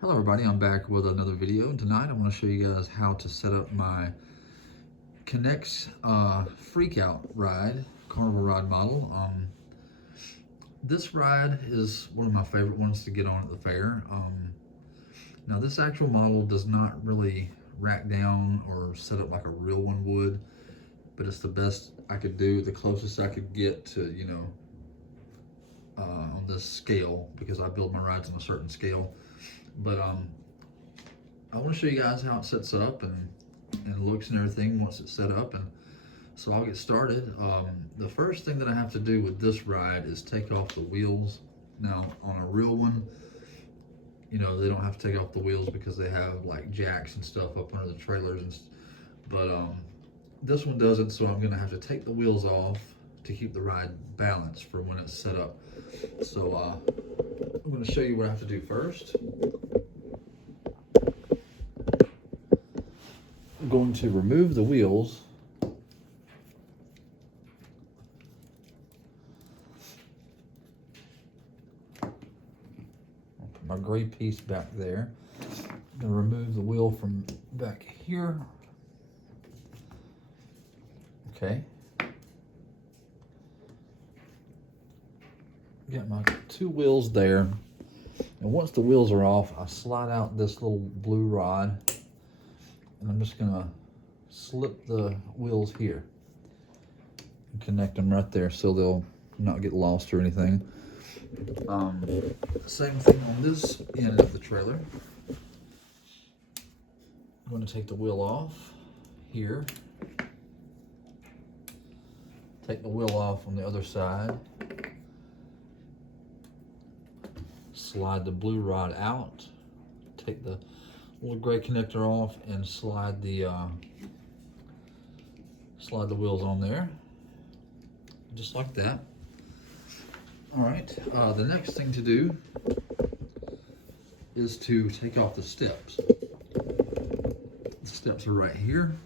Hello everybody, I'm back with another video, and tonight I want to show you guys how to set up my Knex Freakout ride, Carnival ride model. This ride is one of my favorite ones to get on at the fair. Now this actual model does not really rack down or set up like a real one would, but it's the best I could do, the closest I could get to, on this scale, because I build my rides on a certain scale. But I want to show you guys how it sets up and looks and everything once it's set up, and so I'll get started. The first thing that I have to do with this ride is take off the wheels. Now on a real one, they don't have to take off the wheels because they have like jacks and stuff up under the trailers, but this one doesn't, so I'm gonna have to take the wheels off to keep the ride balanced for when it's set up. So I'm gonna show you what I have to do first. I'm going to remove the wheels. I'll put my gray piece back there. I'm going to remove the wheel from back here. Okay. Got my two wheels there. And once the wheels are off, I slide out this little blue rod, and I'm just gonna slip the wheels here and connect them right there so they'll not get lost or anything. Same thing on this end of the trailer. I'm going to take the wheel off here. Take the wheel off on the other side. Slide the blue rod out. Take the little gray connector off and slide the wheels on there, just like that. All right, the next thing to do is to take off the steps. The steps are right here,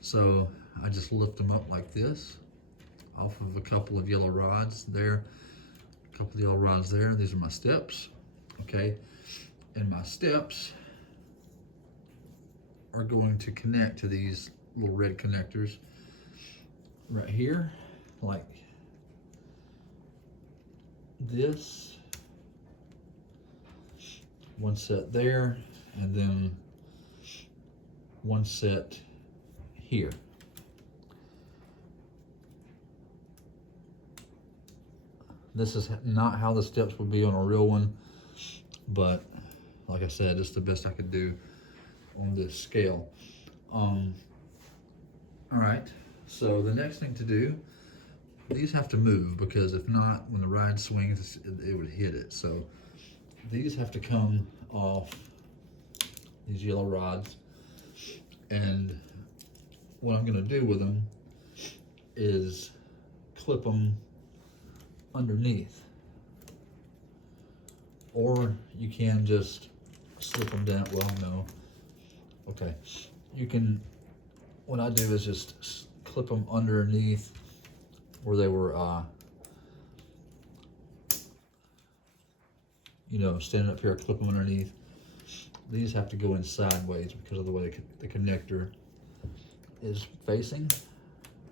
so I just lift them up like this off of a couple of yellow rods there. A couple of yellow rods there. These are my steps. Okay, and my steps are going to connect to these little red connectors right here, like this. One set there, and then one set here. This is not how the steps would be on a real one, but like I said, it's the best I could do on this scale. All right, so the next thing to do, these have to move, because if not, when the ride swings, it would hit it. So these have to come off these yellow rods, and what I'm gonna do with them is clip them underneath, or you can just slip them down. Well, no. Okay, you can, what I do is just clip them underneath where they were, standing up here, clip them underneath. These have to go in sideways because of the way the connector is facing.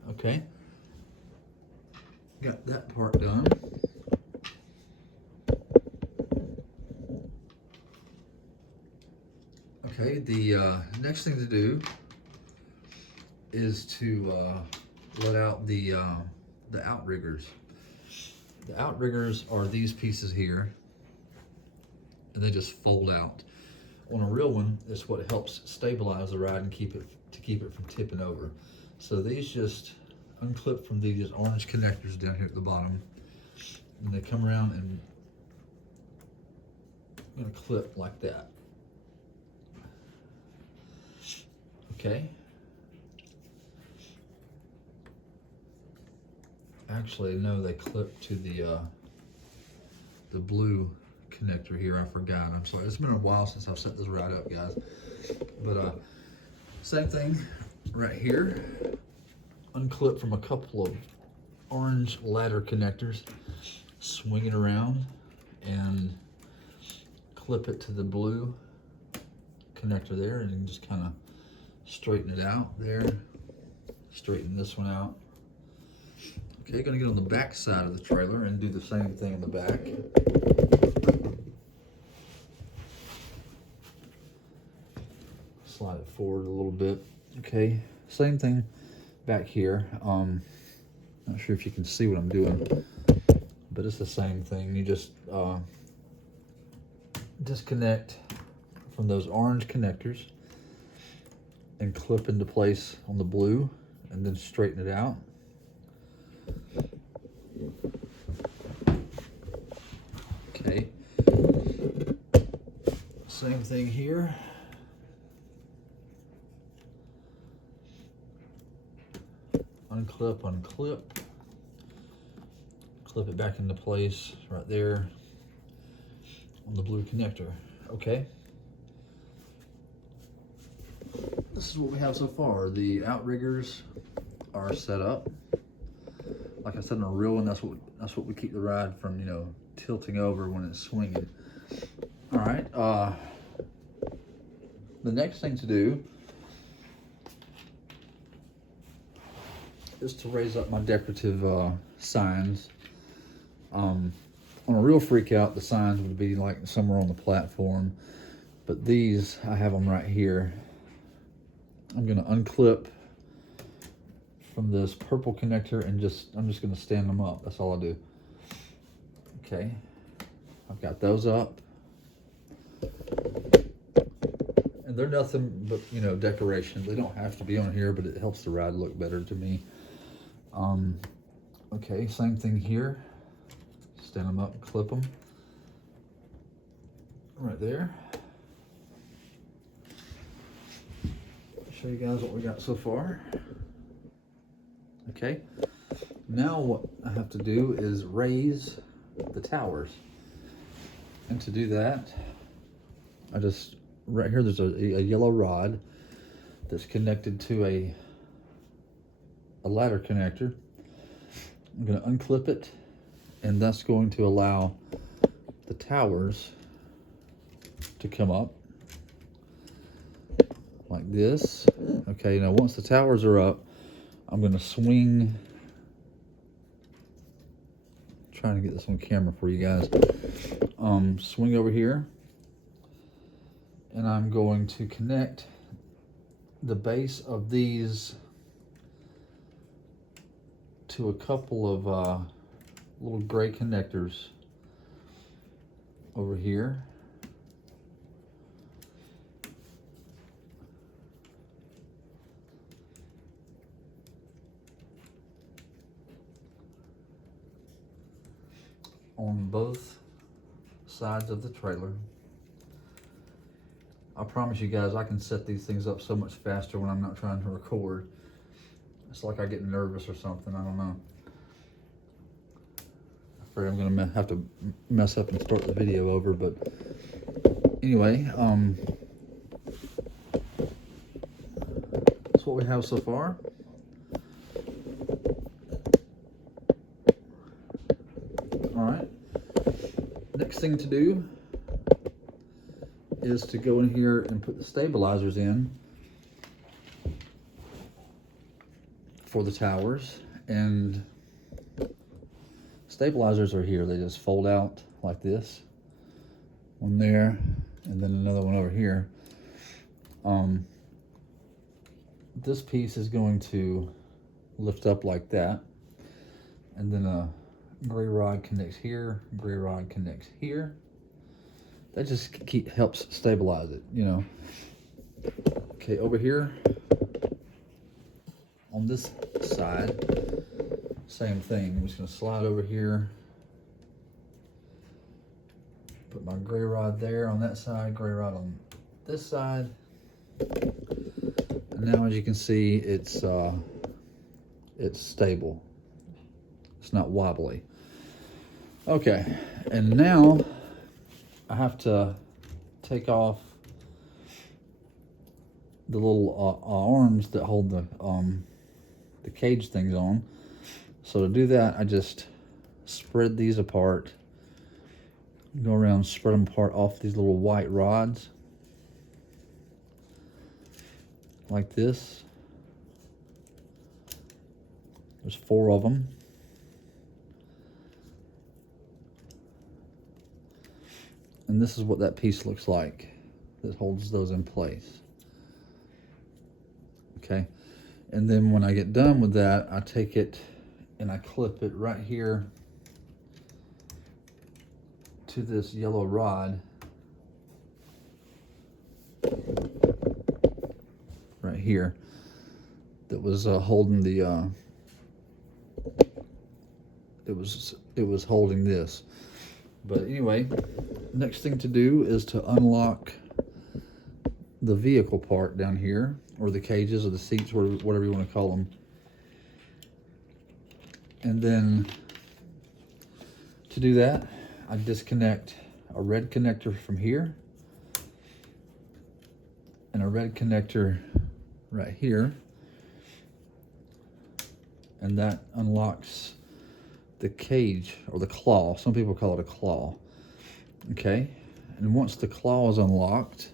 Okay, got that part done. Okay, the next thing to do is to let out the outriggers. The outriggers are these pieces here, and they just fold out. On a real one, it's what helps stabilize the ride and keep it from tipping over. So these just unclip from these orange connectors down here at the bottom, and they come around, and I'm gonna clip like that. Okay. Actually, no, they clip to the blue connector here. I forgot. I'm sorry. It's been a while since I've set this ride up, guys. But same thing right here. Unclip from a couple of orange ladder connectors, swing it around, and clip it to the blue connector there, and you can just kind of straighten it out there. Straighten this one out. Okay, gonna get on the back side of the trailer and do the same thing on the back. Slide it forward a little bit. Okay, same thing back here. Not sure if you can see what I'm doing, but it's the same thing. You just disconnect from those orange connectors and clip into place on the blue, and then straighten it out. Okay, same thing here. Unclip, unclip, clip it back into place right there on the blue connector. Okay, this is what we have so far. The outriggers are set up. Like I said, in a real one, that's what we keep the ride from, you know, tilting over when it's swinging. All right, the next thing to do is to raise up my decorative signs. On a real freak out, the signs would be like somewhere on the platform, but these, I have them right here. I'm gonna unclip from this purple connector and I'm just gonna stand them up. That's all I do. Okay, I've got those up. And they're nothing but, you know, decoration. They don't have to be on here, but it helps the ride look better to me. Okay, same thing here. Stand them up, clip them right there. Show you guys what we got so far. Okay, now what I have to do is raise the towers, and to do that, I just, right here there's a yellow rod that's connected to a ladder connector. I'm going to unclip it, and that's going to allow the towers to come up like this. Okay, now once the towers are up, I'm going to swing, trying to get this on camera for you guys, swing over here, and I'm going to connect the base of these to a couple of little gray connectors over here. On both sides of the trailer. I promise you guys, I can set these things up so much faster when I'm not trying to record. It's like I get nervous or something, I don't know. I'm afraid I'm gonna have to mess up and start the video over, but anyway, that's what we have so far. All right, next thing to do is to go in here and put the stabilizers in for the towers. And stabilizers are here. They just fold out like this. One there, and then another one over here. This piece is going to lift up like that, and then a gray rod connects here, gray rod connects here. That just helps stabilize it, you know. Okay, over here on this side, same thing. I'm just gonna slide over here, put my gray rod there on that side, gray rod on this side. And now, as you can see, it's stable. It's not wobbly. Okay, and now I have to take off the little arms that hold the cage things on. So to do that, I just spread these apart Go around, spread them apart off these little white rods. Like this. There's 4 of them. And this is what that piece looks like that holds those in place. Okay. And then when I get done with that, I take it and I clip it right here to this yellow rod right here that was holding the it was holding this. But anyway, next thing to do is to unlock the vehicle part down here, or the cages or the seats, or whatever you want to call them. And then to do that, I disconnect a red connector from here and a red connector right here, and that unlocks the cage, or the claw. Some people call it a claw. Okay, and once the claw is unlocked,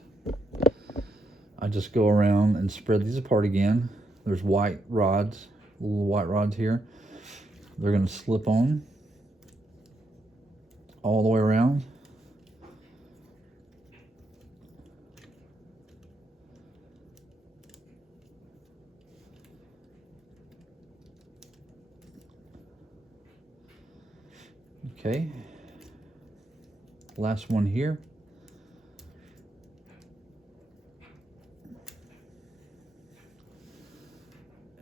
I just go around and spread these apart again. There's white rods, little white rods here. They're going to slip on all the way around. Okay, last one here.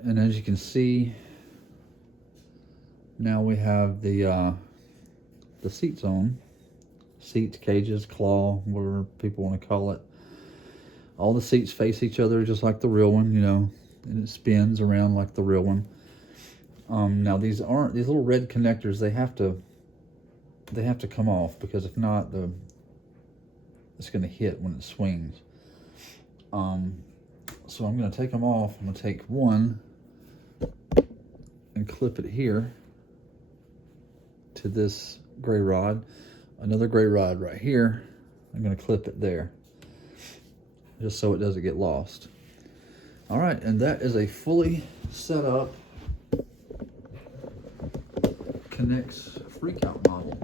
And as you can see, now we have the seats on. Seats, cages, claw, whatever people want to call it. All the seats face each other just like the real one, you know, and it spins around like the real one. Now these little red connectors, they have to come off, because if not, it's going to hit when it swings. So I'm going to take them off. I'm going to take one and clip it here to this gray rod. Another gray rod right here. I'm going to clip it there, just so it doesn't get lost. All right, and that is a fully set up Knex freakout model.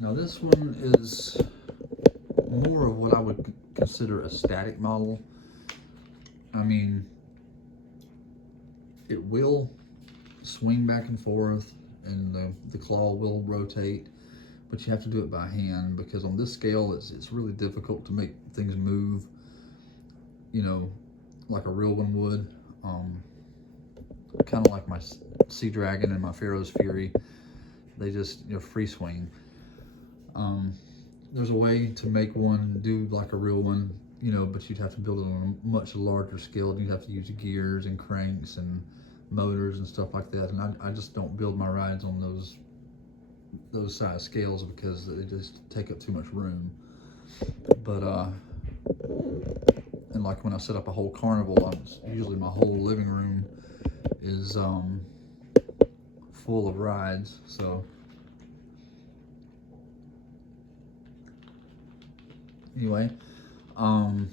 Now this one is more of what I would consider a static model. I mean, it will swing back and forth, and the claw will rotate, but you have to do it by hand, because on this scale it's really difficult to make things move, you know, like a real one would. Kind of like my Sea Dragon and my Pharaoh's Fury, they just, you know, free swing. There's a way to make one do like a real one, you know, but you'd have to build it on a much larger scale. You'd have to use gears and cranks and motors and stuff like that. And I just don't build my rides on those size scales, because they just take up too much room. But and like when I set up a whole carnival, usually my whole living room is full of rides. So anyway, I'm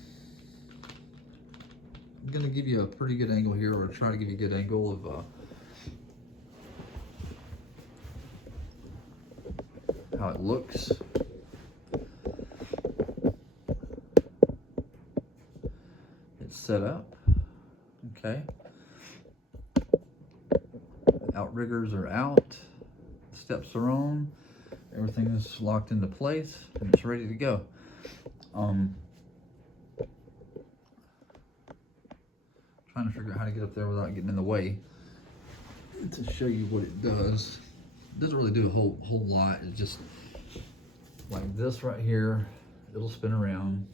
gonna give you a pretty good angle here, or try to give you a good angle of how it looks. It's set up, okay. Outriggers are out, steps are on, everything is locked into place, and it's ready to go. Trying to figure out how to get up there without getting in the way to show you what it does. It doesn't really do a whole lot. It's just like this right here. It'll spin around,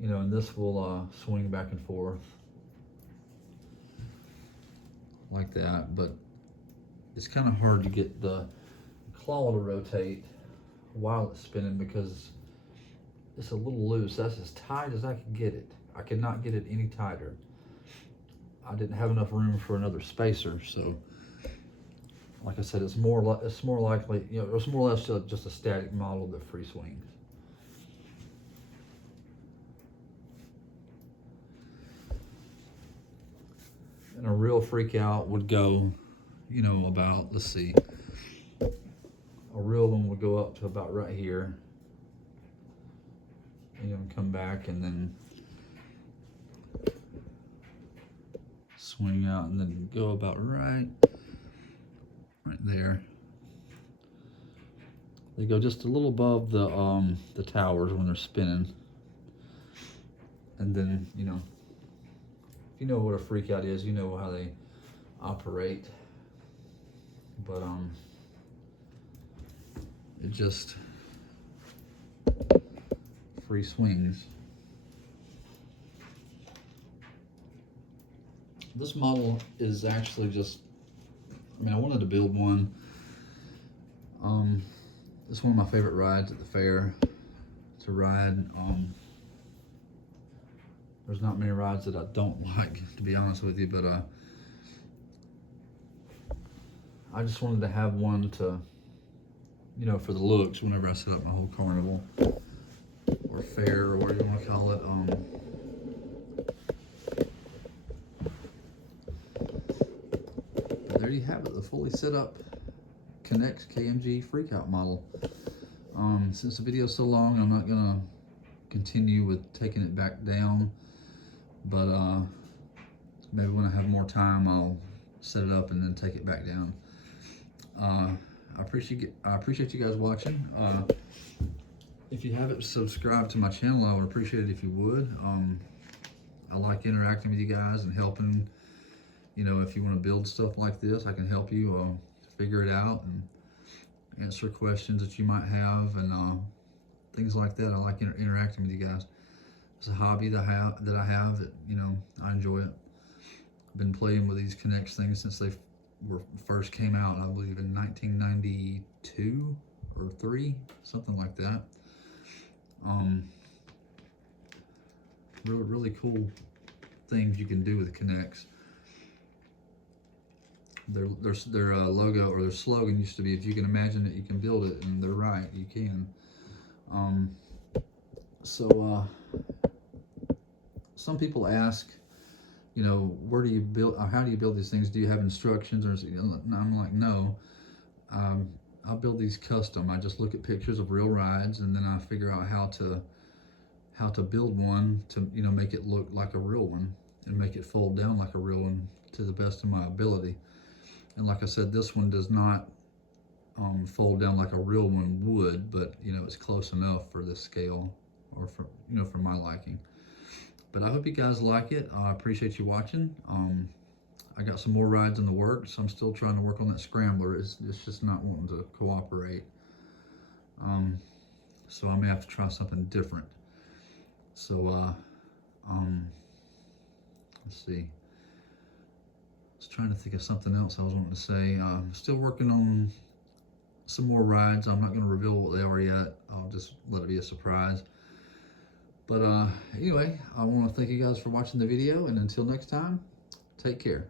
you know, and this will swing back and forth like that. But it's kind of hard to get the claw to rotate while it's spinning, because it's a little loose. That's as tight as I can get it. I cannot get it any tighter. I didn't have enough room for another spacer, so like I said, it's more likely, you know, it's more or less just a static model that free swings. And a real freak out would go, you know, about, let's see, a real one would go up to about right here, you know, and come back and then swing out and then go about right there. They go just a little above the towers when they're spinning. And then, you know, if you know what a freak out is, you know how they operate. But it just free swings. This model is actually just, I mean, I wanted to build one. It's one of my favorite rides at the fair to ride. There's not many rides that I don't like, to be honest with you, but I just wanted to have one to, you know, for the looks whenever I set up my whole carnival or fair or whatever you want to call it. But there you have it, the fully set up Knex KMG freakout model. Since the video's so long, I'm not gonna continue with taking it back down, but maybe when I have more time, I'll set it up and then take it back down. I appreciate you guys watching. If you haven't subscribed to my channel, I would appreciate it if you would. I like interacting with you guys and helping. You know, if you want to build stuff like this, I can help you figure it out and answer questions that you might have and things like that. I like interacting with you guys. It's a hobby that I have that, you know, I enjoy it. I've been playing with these Knex things since they first came out, I believe in 1992 or 3, something like that. Really cool things you can do with Knex. Their logo or their slogan used to be, if you can imagine it, you can build it, and they're right, you can. Some people ask, you know, where do you build, how do you build these things? Do you have instructions? Or I'm like, no. I build these custom. I just look at pictures of real rides, and then I figure out how to build one to, you know, make it look like a real one and make it fold down like a real one to the best of my ability. And like I said, this one does not fold down like a real one would, but, you know, it's close enough for this scale, or for, you know, for my liking. But I hope you guys like it. I appreciate you watching. I got some more rides in the works. I'm still trying to work on that scrambler. It's just not wanting to cooperate. So I may have to try something different. So let's see. I was trying to think of something else I was wanting to say. Still working on some more rides. I'm not going to reveal what they are yet. I'll just let it be a surprise. But anyway, I want to thank you guys for watching the video, and until next time, take care.